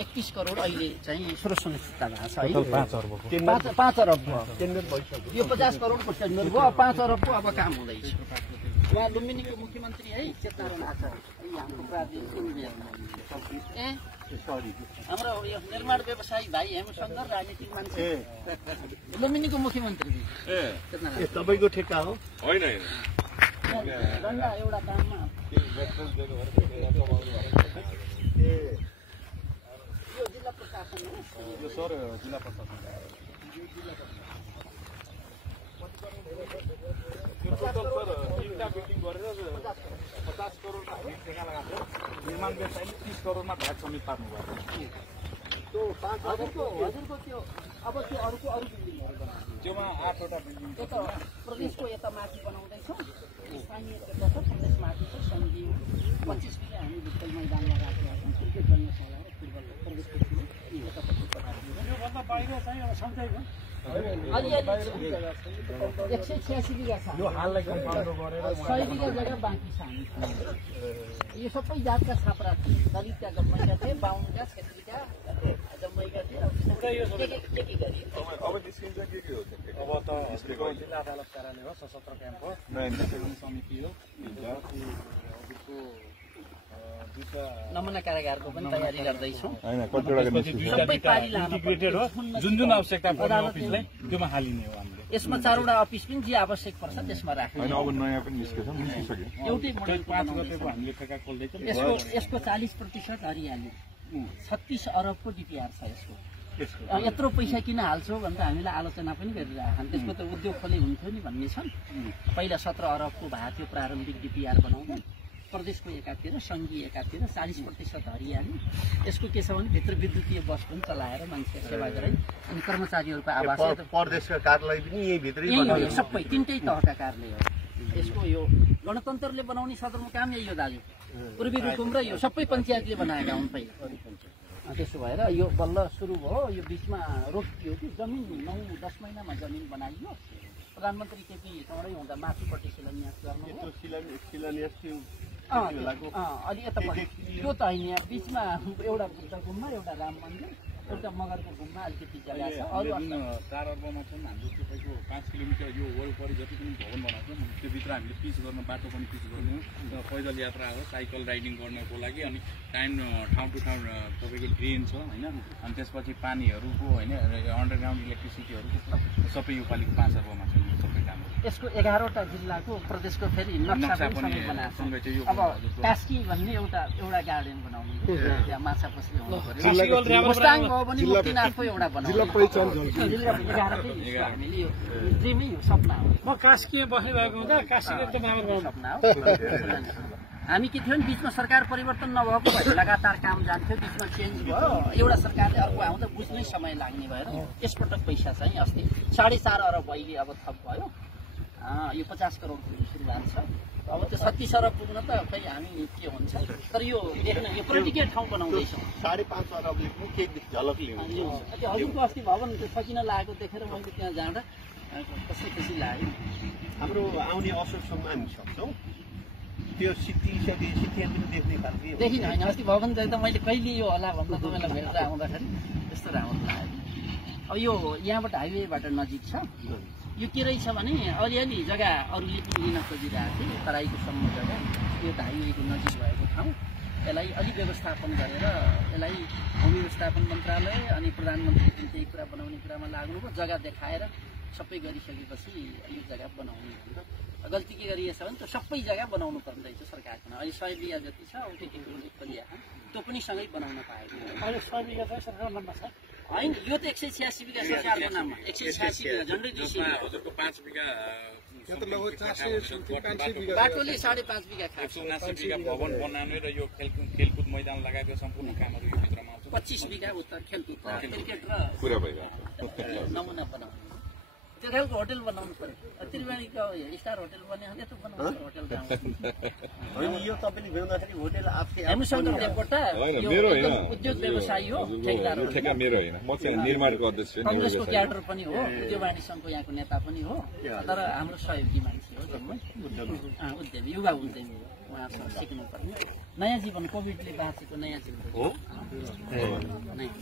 31 करोड अहिले चाहिँ स्रोत सुनिश्चितता भएको छ है। 5 अरब यो 50 करोडको टेन्डर भयो, 5 अरबको अब काम हुँदैछ। उहाँ लुम्बिनीको मुख्यमन्त्री है चेतनारायण आचार्य हाम्रो हाम्रो यो निर्माण व्यवसायी भाइ हेमशङ्कर राजनीतिक मान्छे लुम्बिनीको मुख्यमन्त्री तपाईँको ठेक्का हो होइन? एउटा काममा यो जिल्ला प्रशासन हो सर, जिल्ला प्रशासन तीनटा बिल्डिङ गरेर 50 करोडमा ठेक्का लगाएको निर्माण व्यवसायले 30 करोडमा भ्याट समेत पार्नु भएको त्यो 5 हजुरको त्यो अब त्यो अरू बिल्डिङहरू बनाएको त्योमा 8 वटा बिल्डिङ यता प्रदेशको यता माथि बनाउँदैछौँ। स्थानीय क्षेत्र छ प्रदेश माथि छ सङ्घीय 25 बिघा हामी भित्तै मैदान लगाएको छौँ। क्रिकेट रङ्गशाला हो फुटबल प्रदेशको ठुलो यतापट्टि पठाएको योभन्दा बाहिर चाहिँ अब सन्चै भयो अलिअलि 186 बिघा छ यो हाललाई कम्पाउन्ड गरेर 100 बिघा जग्गा बाँकी छ हामी यो सबै जातका छाप्रा थिए। दलितका जम्मैका थिए, बाहुनका, क्षेत्रीका जम्मैका थिए। अब निस्किन्छ के हो अब त जिल्ला अदालत कार्यालय हो, सशस्त्र क्याम्प हो, समिति हो, नमुना कारागारको पनि तयारी गर्दैछौँ। सबै पारी इन्टिग्रेटेड हो, जुन आवश्यकता पर्ने अफिसलाई त्योमा हालिने हो हामीले। यसमा 4वटा अफिस पनि जे आवश्यक पर्छ त्यसमा राख्ने। अब नयाँ पनि निस्केछ, निस्किसक्यो। एउटै मोडल 5 गतेको हामीले ठेक्का खोल्दैछ। यसको 40% हरियाली 36 अरबको डिपिआर छ यसको। यत्रो पैसा किन हाल्छौ भनेर हामीलाई आलोचना पनि गरिरहेछन्। त्यसको त उद्योग खोले हुन्थ्यो नि भन्ने छन्। पहिला 17 अरबको भएको थियो प्रारम्भिक डिपिआर बनाउँदा। प्रदेशको एकातिर, सङ्घीय एकातिर 40% हरियाली। यसको के छ भने भित्र विद्युतीय बस पनि चलाएर मान्छेहरू सेवा गराइ अनि कर्मचारीहरूको आवास प्रदेशका कार्यालय पनि यही भित्रै सबै 3टै तहका कार्यालय हो। यसको यो गणतन्त्रले बनाउने सदरमुकाम यही हो दाजु। पूर्वी रुकुम र यो सबै पञ्चायतले बनाएका हुन् पहिला। त्यसो भएर यो बल्ल सुरु भयो। यो बिचमा रोकियो कि जमिन 9-10 महिनामा जमिन बनाइयो। प्रधानमन्त्री केपी चाँडै हुँदा माथिपट्टि शिलान्यास गर्नु अलि यता त्यो त होइन। बिचमा एउटा बुद्ध गुम्बा, एउटा राम मन्दिर, एउटा मगरको गुम्बा अलिकति जग्गा छ। अरू 4 अर्बमा छन् हाम्रो तपाईँको 5 किलोमिटर यो वरिपरि जति पनि भवन बनाएको छ त्योभित्र हामीले पिच गर्न, बाटो पनि पिच गर्नु, पैदल यात्रा हो, साइकल राइडिङ गर्नको लागि। अनि ठाउँ टु ठाउँ तपाईँको ड्रेन छ होइन। अनि त्यसपछि पानीहरूको होइन अन्डरग्राउन्ड इलेक्ट्रिसिटीहरूको सबै यो पालिको 5 अर्बमा छ सबै काम। यसको 11वटा जिल्लाको प्रदेशको फेरि नक्सा पनि बनाएको छ। अब कास्की भन्ने एउटा गार्डन बनाउनु, त्यहाँ माछा पस्ने हुनु पर्यो। मुस्ताङ हो भने मुक्तिनाथको एउटा बनाउनु। जिल्ला 11 हामीले यो ड्रिमै हो, सपना हो। म कास्कीमा बस्ने भएको हुँदा कास्कीको एकदम राम्रो सपना हो। हामी के थियो भने बिचमा सरकार परिवर्तन नभएको भएर लगातार काम जान्थ्यो। बिचमा चेन्ज भयो, एउटा सरकारले अर्को आउँदा बुझ्नै समय लाग्ने भएर यसपटक पैसा चाहिँ अस्ति 4.5 अरब अहिले अब थप भयो। यो 50 करोडको सुरुवात छ। अब त्यो 36 अरब पुग्न त खै हामी के हुन्छ। तर यो देख्न यो पोलिटिकल ठाउँ बनाउँदैछौँ। 5.5 अरबले पनि के झलक लिनु। हजुरको अस्ति भवन त्यो सकिन लागेको देखेर मैले त्यहाँ जाँदा कस्तो खुसी लाग्यो। हाम्रो आउने असोजसम्म हामी सक्छौँ त्यो सिद्धिसकेपछि पनि देख्ने खालको देखिन होइन। अस्ति भवन देख्दा मैले कहिले यो होला भन्दा तपाईँलाई भेटेर आउँदाखेरि त्यस्तो राम्रो लाग्यो। अब यो यहाँबाट हाइवेबाट नजिक छ। यो के रहेछ भने अलिअलि जग्गा अरूले पनि लिन खोजिरहेको थिए, तराईको सम्म जग्गा। यो त हाइवेको नजिक भएको ठाउँ। यसलाई अलि व्यवस्थापन गरेर यसलाई भूमि व्यवस्थापन मन्त्रालय अनि प्रधानमन्त्री पनि त्यही कुरा बनाउने कुरामा लाग्नुभयो। जग्गा देखाएर सबै गरिसकेपछि यो जग्गा बनाउने भनेर गल्ती के गरिएछ भने त्यो सबै जग्गा बनाउनु पर्ने रहेछ सरकारको। अहिले 100 बिघा जति छ औटे खोलिया त्यो पनि सँगै बनाउन पाएको। अहिले 100 बिघा चाहिँ सरकारको नाममा छ होइन। यो त 186 बिघा सरकारको नाममा 186 बिघा झन्डै 200 हजुरको 5 बिघा बाटोले 5.5 बिघा खान्छ। 179 बिघा भवन बनाउने र यो खेलकुद मैदान लगाएको सम्पूर्ण कामहरू यो भित्रमा आउँछ। 25 बिघा उता खेलकुद क्रिकेट र पुरा भइरहेको नमुना बनाउनु। त्यो खालको होटल बनाउनु पर्यो। त्रिवेणीको स्टार होटल बन्यो भने त बनाउनु होटल होइन। यो तपाईँले भ्याउँदाखेरि होटल आफै हेमशङ्कर देवकोटा उद्योग व्यवसायी हो, ठेकेदार हो। ठेका मेरो होइन, म चाहिँ निर्माणको अध्यक्ष हो, कांग्रेसको क्याडर पनि हो, उद्योग वाणिज्य सङ्घको यहाँको नेता पनि हो। तर हाम्रो सहयोगी मान्छे हो, जम्मै उद्यमी युवा उद्यमी हो। उहाँहरूसँग सिक्नुपर्ने नयाँ जीवन कोभिडले बाँचेको नयाँ जीवन हो नयाँ